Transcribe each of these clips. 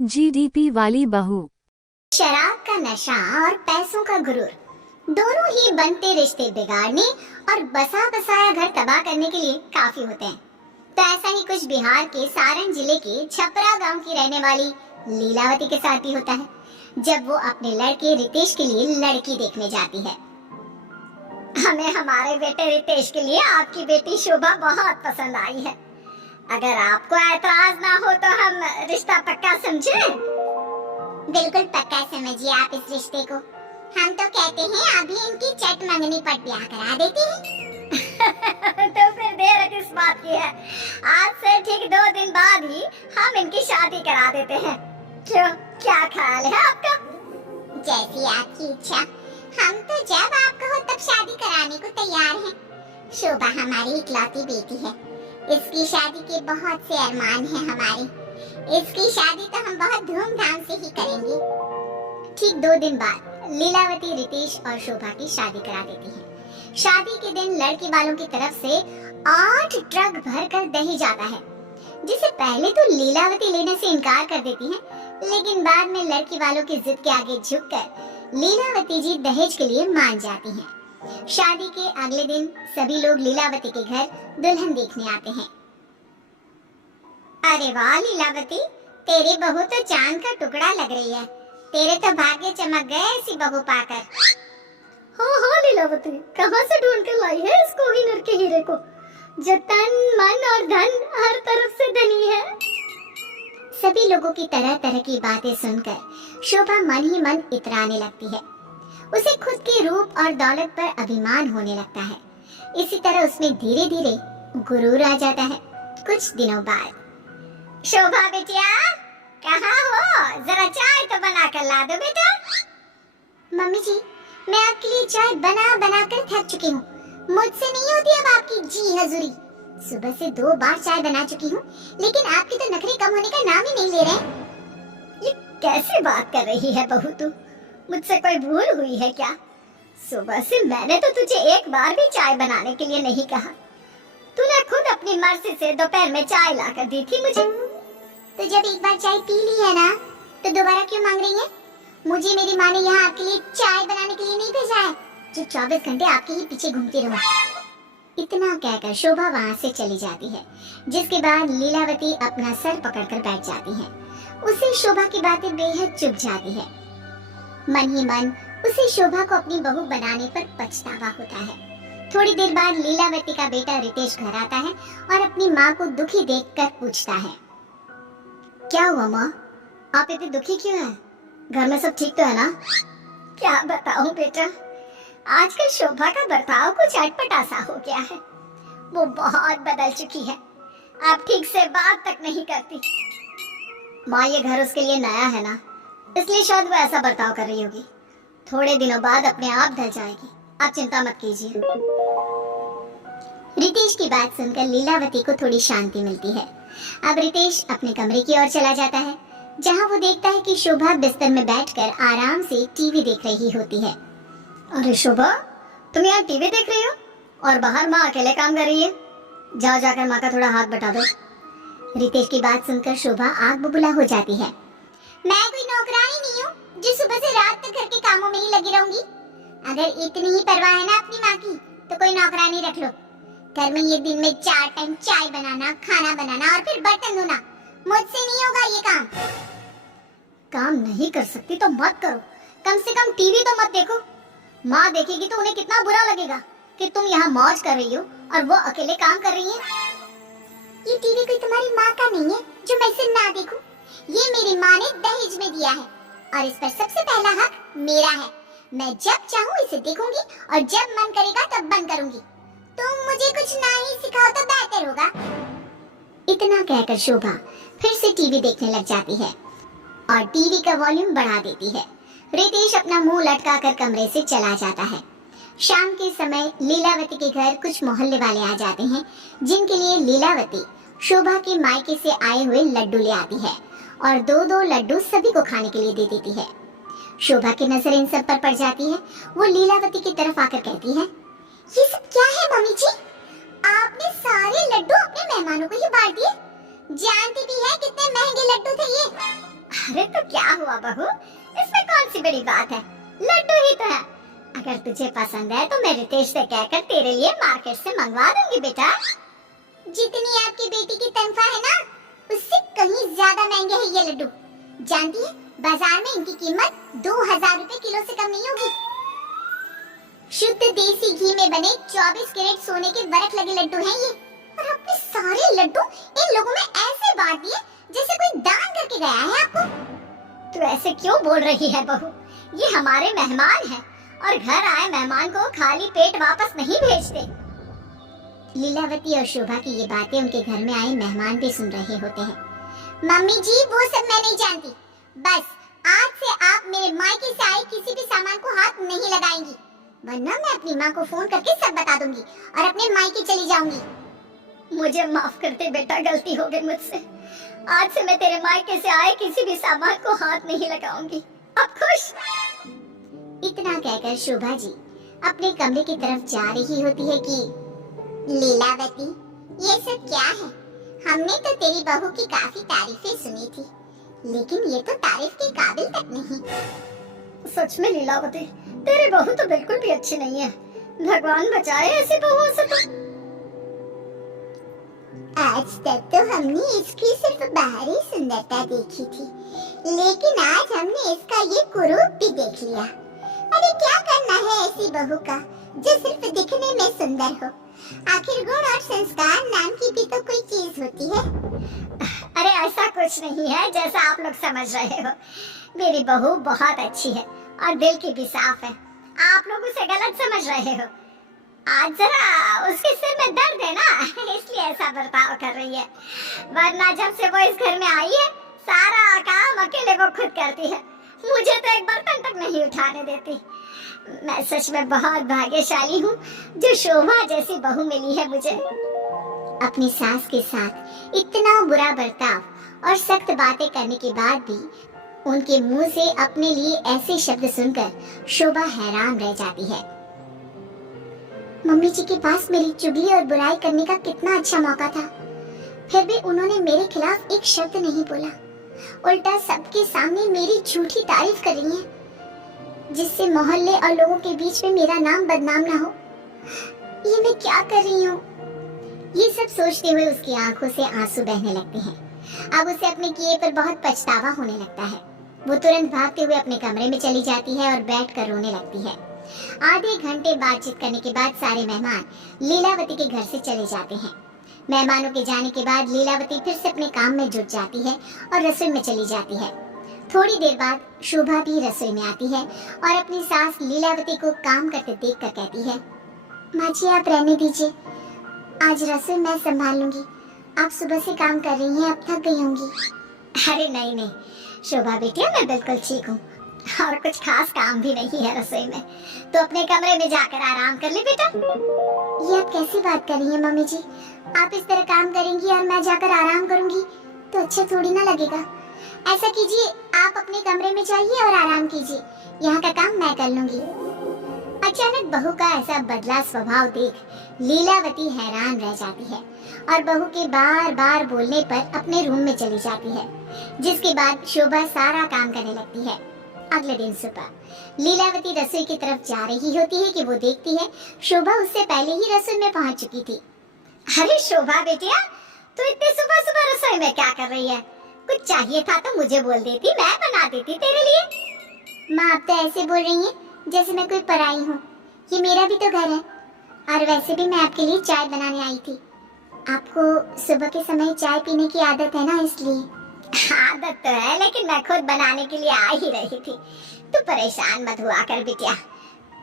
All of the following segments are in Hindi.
जीडीपी वाली बहू। शराब का नशा और पैसों का गुरूर दोनों ही बनते रिश्ते बिगाड़ने और बसा बसाया घर तबाह करने के लिए काफी होते हैं। तो ऐसा ही कुछ बिहार के सारण जिले के छपरा गांव की रहने वाली लीलावती के साथ भी होता है, जब वो अपने लड़के रितेश के लिए लड़की देखने जाती है। हमें हमारे बेटे रितेश के लिए आपकी बेटी शोभा बहुत पसंद आई है। अगर आपको ऐतराज ना हो तो हम रिश्ता पक्का समझें। बिल्कुल पक्का समझिए आप इस रिश्ते को। हम तो कहते हैं अभी इनकी चट मंगनी पर ब्याह करा देते हैं। तो फिर देर किस बात की है? आज से ठीक 2 दिन बाद ही हम इनकी शादी करा देते हैं। क्यों, क्या ख्याल है आपका? जैसी आपकी इच्छा। हम तो जब आप कहो तब शादी कराने को तैयार हैं। शोभा हमारी इकलौती बेटी है। इसकी शादी के बहुत से अरमान हैं हमारे। इसकी शादी तो हम बहुत धूमधाम से ही करेंगे। ठीक 2 दिन बाद लीलावती रितेश और शोभा की शादी करा देती है। शादी के दिन लड़की वालों की तरफ से 8 ट्रक भरकर दहेज आता है, जिसे पहले तो लीलावती लेने से इनकार कर देती है, लेकिन बाद में लड़की वालों की जिद के आगे झुककर लीलावती जी दहेज के लिए मान जाती हैं। शादी के अगले दिन सभी लोग लीलावती के घर दुल्हन देखने आते हैं। अरे वाह लीलावती, तेरी बहू तो चांद का टुकड़ा लग रही है। तेरे तो भाग्य चमक गए ऐसी बहू पाकर। हाँ लीलावती, कहाँ से ढूंढ कर लाई है इस कोहिनूर के हीरे को, जो तन मन और धन हर तरफ से धनी है। सभी लोगों की तरह तरह की बातें सुनकर शोभा मन ही मन इतराने लगती है। उसे खुद के रूप और दौलत पर अभिमान होने लगता है। इसी तरह उसमें धीरे धीरे गुरूर आ जाता है। कुछ दिनों बाद, शोभा बेटिया कहाँ हो? जरा चाय तो बना कर ला दो बेटा। मम्मी जी, मैं आपके लिए चाय बना बना कर थक चुकी हूँ। मुझसे नहीं होती अब आपकी जी हजूरी। सुबह से 2 बार चाय बना चुकी हूँ, लेकिन आपके तो नखरे कम होने का नाम ही नहीं ले रहे। ये कैसे बात कर रही है बहू तू? मुझसे कोई भूल हुई है क्या? सुबह से मैंने तो तुझे एक बार भी चाय बनाने के लिए नहीं कहा। तूने खुद अपनी मर्जी से दोपहर में चाय लाकर दी थी मुझे। तो जब एक बार चाय पी ली है ना, तो दोबारा क्यों मांग रही है? मुझे मेरी माँ ने यहाँ आपके लिए चाय बनाने के लिए नहीं भेजा है जो 24 घंटे आपके ही पीछे घूमती रहूं। इतना कहकर शोभा वहाँ से चली जाती है, जिसके बाद लीलावती अपना सर पकड़कर बैठ जाती है। उसे शोभा की बातें बेहद चुभ जाती है। मन ही मन उसे शोभा को अपनी बहू बनाने पर पछतावा होता है। थोड़ी देर बाद लीलावती का बेटा रितेश घर आता है और अपनी माँ को दुखी देखकर पूछता है, क्या हुआ माँ, आप इतनी दुखी क्यों हैं? घर में सब ठीक तो है ना? क्या बताऊं बेटा, आजकल शोभा का बर्ताव कुछ अटपटा सा हो गया है। वो बहुत बदल चुकी है, अब ठीक से बात तक नहीं करती। माँ, ये घर उसके लिए नया है ना, इसलिए शायद वो ऐसा बर्ताव कर रही होगी। थोड़े दिनों बाद अपने आप ढल जाएगी, आप चिंता मत कीजिए। रितेश की बात सुनकर लीलावती को थोड़ी शांति मिलती है। अब रितेश अपने कमरे की ओर चला जाता है, जहाँ वो देखता है कि शोभा बिस्तर में बैठकर आराम से टीवी देख रही होती है। अरे शोभा, तुम यहाँ टीवी देख रही हो और बाहर माँ अकेले काम कर रही है? जाओ जाकर माँ का थोड़ा हाथ बटा दो। रितेश की बात सुनकर शोभा आग बबूला हो जाती है। मैं कोई नौकरानी नहीं हूँ जो सुबह से रात तक घर के कामों में ही लगी रहूंगी। अगर इतनी ही परवाह है ना अपनी माँ की, तो कोई नौकरानी रख लो। घर में ये दिन में 4 टाइम चाय बनाना, खाना बनाना और फिर बर्तन धोना, मुझसे नहीं होगा ये काम। काम नहीं कर सकती तो मत करो, कम से कम टीवी तो मत देखो। माँ देखेगी तो उन्हें कितना बुरा लगेगा कि तुम यहाँ मौज कर रही हो और वो अकेले काम कर रही है। ये टीवी कोई तुम्हारी माँ का नहीं है जो मैं इसे ना देखूं। ये मेरी माँ ने दहेज में दिया है और इस पर सबसे पहला हक मेरा है। मैं जब चाहूँ इसे देखूंगी और जब मन करेगा तब बंद करूंगी। तुम मुझे कुछ ना ही सिखाओ तो बेहतर होगा। इतना कहकर शोभा फिर से टीवी देखने लग जाती है और टीवी का वॉल्यूम बढ़ा देती है। रितेश अपना मुंह लटकाकर कमरे से चला जाता है। शाम के समय लीलावती के घर कुछ मोहल्ले वाले आ जाते हैं, जिनके लिए लीलावती शोभा के मायके से आए हुए लड्डू ले आती है और 2-2 लड्डू सभी को खाने के लिए दे देती है। शोभा की नजर इन सब पर पड़ जाती है। वो लीलावती की तरफ आकर कहती है, ये सब क्या है मम्मी जी? आपने सारे लड्डू अपने मेहमानों को ही बांट दिए। जानती भी है कितने महंगे लड्डू थे ये। अरे तो क्या हुआ बहू, इसमें कौन सी बड़ी बात है, लड्डू ही तो है। अगर तुझे पसंद है तो मैं रितेश से कहकर तेरे लिए मार्केट से मंगवा दूंगी बेटा। जितनी आपकी बेटी की तनख्वाह है ना, उससे कहीं ज्यादा महंगे हैं ये लड्डू। जानती है, बाजार में इनकी कीमत 2000 रुपए किलो से कम नहीं होगी। शुद्ध देसी घी में बने 24 कैरेट सोने के बरक लगे लड्डू हैं ये। और अपने सारे लड्डू इन लोगों में ऐसे बांट दिए जैसे कोई दान करके गया है आपको। तू ऐसे क्यों बोल रही है बहू, ये हमारे मेहमान हैं और घर आए मेहमान को खाली पेट वापस नहीं भेजते। लीलावती और शोभा की ये बातें उनके घर में आए मेहमान भी सुन रहे होते हैं। मम्मी जी, वो सब मैं नहीं जानती। बस आज से आप मेरे मायके से आए किसी भी सामान को हाथ नहीं लगाएंगी, वरना मैं अपनी माँ को फोन करके सब बता दूंगी और अपने मायके चली जाऊंगी। मुझे माफ कर दे बेटा, गलती हो गई मुझसे। आज से मैं तेरे मायके से आए किसी भी सामान को हाथ नहीं लगाऊंगी। अब खुश? इतना कहकर शोभा जी अपने कमरे की तरफ जा रही होती है कि लीलावती, ये सब क्या है? हमने तो तेरी बहू की काफी तारीफें सुनी थी, लेकिन ये तो तारीफ के काबिल तक नहीं। सच में लीलावती, तेरी बहू तो बिल्कुल भी अच्छी नहीं है। भगवान बचाए ऐसी बहुओं से। तो आज तक तो हमने इसकी सिर्फ बाहरी सुंदरता देखी थी, लेकिन आज हमने इसका ये कुरूप भी देख लिया। अरे क्या करना है ऐसी बहू का जो सिर्फ दिखने में सुंदर हो? आखिर गुण और संस्कार नाम की भी तो कोई चीज होती है। अरे ऐसा कुछ नहीं है जैसा आप लोग समझ रहे हो। मेरी बहू बहुत अच्छी है और दिल की भी साफ है। आप लोग उसे गलत समझ रहे हो। आज जरा उसके सिर में दर्द है ना, इसलिए ऐसा बर्ताव कर रही है। वरना जब से वो इस घर में आई है, सारा काम अकेले वो खुद करती है। मुझे तो एक बर्तन तक नहीं उठाने देती। मैं सच में बहुत भाग्यशाली हूँ जो शोभा जैसी बहू मिली है मुझे। अपनी सास के साथ इतना बुरा बर्ताव और सख्त बातें करने के बाद भी उनके मुंह से अपने लिए ऐसे शब्द सुनकर शोभा हैरान रह जाती है। मम्मी जी के पास मेरी चुगली और बुराई करने का कितना अच्छा मौका था, फिर भी उन्होंने मेरे खिलाफ एक शब्द नहीं बोला। उल्टा सबके सामने मेरी झूठी तारीफ कर रही हैं, जिससे मोहल्ले और लोगों के बीच में मेरा नाम बदनाम ना हो। ये मैं क्या कर रही हूँ? ये सब सोचते हुए उसकी आंखों से आंसू बहने लगते हैं। अब उसे अपने किए पर बहुत पछतावा होने लगता है। वो तुरंत भागते हुए अपने कमरे में चली जाती है और बैठकर रोने लगती है। आधे घंटे बातचीत करने के बाद सारे मेहमान लीलावती के घर से चले जाते हैं। मेहमानों के जाने के बाद लीलावती फिर से अपने काम में जुट जाती है और रसोई में चली जाती है। थोड़ी देर बाद शोभा भी रसोई में आती है और अपनी सास लीलावती को काम करते देखकर कहती है, माँ जी आप रहने दीजिए, आज रसोई मैं संभाल लूंगी। आप सुबह से काम कर रही हैं, अब थक गई होंगी। अरे नहीं नहीं शोभा बेटिया, मैं बिल्कुल ठीक हूँ और कुछ खास काम भी नहीं है रसोई में, तो अपने कमरे में जाकर आराम कर ले बेटा। ये आप कैसी बात कर रही हैं मम्मी जी? आप इस तरह काम करेंगी और मैं जाकर आराम करूंगी तो अच्छा थोड़ी ना लगेगा। ऐसा कीजिए, आप अपने कमरे में जाइए और आराम कीजिए, यहाँ का काम मैं कर लूंगी। अचानक बहू का ऐसा बदला स्वभाव देख लीलावती हैरान रह जाती है और बहू के बार बार बोलने पर अपने रूम में चली जाती है, जिसके बाद शोभा सारा काम करने लगती है। अगले दिन सुबह लीलावती रसोई की तरफ जा रही होती है कि वो देखती है शोभा उससे पहले ही रसोई में पहुंच चुकी थी। अरे शोभा बेटिया, तू इतने सुबह सुबह रसोई में क्या कर रही है? कुछ चाहिए था तो मुझे बोल देती, मैं बना देती तेरे लिए। माँ आप तो ऐसे बोल रही हैं जैसे मैं कोई पराई हूँ। ये मेरा भी तो घर है और वैसे भी मैं आपके लिए चाय बनाने आई थी। आपको सुबह के समय चाय पीने की आदत है ना, इसलिए। आदत तो है, लेकिन मैं खुद बनाने के लिए आ ही रही थी। तू परेशान मत हुआ कर बिटिया,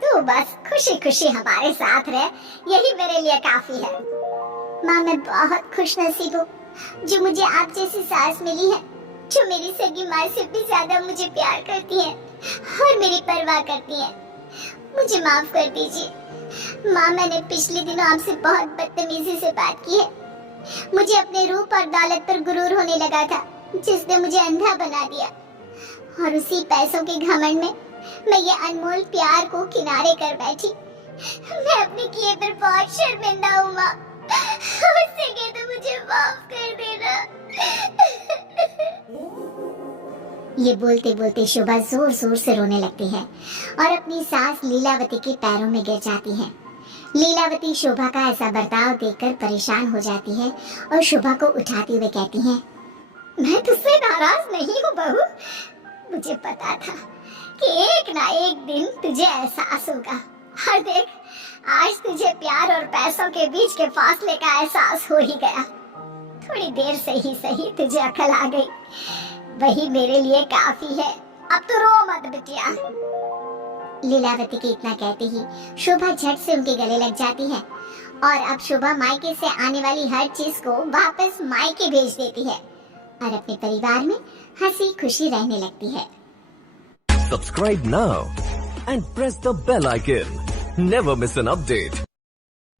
तू बस खुशी खुशी हमारे साथ रह, यही मेरे लिए काफी है। माँ मैं बहुत खुशनसीब हूँ जो मुझे आप जैसी सास मिली है, जो मेरी सगी माँ से भी ज्यादा मुझे प्यार करती है और मेरी परवाह करती है। मुझे माफ कर दीजिए माँ, मैंने पिछले दिनों आपसे बहुत बदतमीजी से बात की है। मुझे अपने रूप और दौलत पर गुरूर होने लगा था, जिसने मुझे अंधा बना दिया, और उसी पैसों के घमंड में मैं ये अनमोल प्यार को किनारे कर बैठी। मैं अपने किए पर बहुत शर्मिंदा हूँ माँ, हो सके तो मुझे माफ कर देना। ये बोलते बोलते शोभा जोर जोर से रोने लगती है और अपनी सास लीलावती के पैरों में गिर जाती है। लीलावती शोभा का ऐसा बर्ताव देखकर परेशान हो जाती है और शोभा को उठाते हुए कहती है, मैं तुझसे नाराज नहीं हूँ बहू। मुझे पता था कि एक ना एक दिन तुझे एहसास होगा। और देख, आज तुझे प्यार और पैसों के बीच के फासले का एहसास हो ही गया। थोड़ी देर से ही सही तुझे अकल आ गई, वही मेरे लिए काफी है। अब तो रो मत बिटिया। लीलावती के इतना कहते ही शोभा झट से उनके गले लग जाती है और अब शोभा मायके से आने वाली हर चीज को वापस मायके भेज देती है और अपने परिवार में हंसी खुशी रहने लगती है। Subscribe now and press the bell icon. Never miss an update.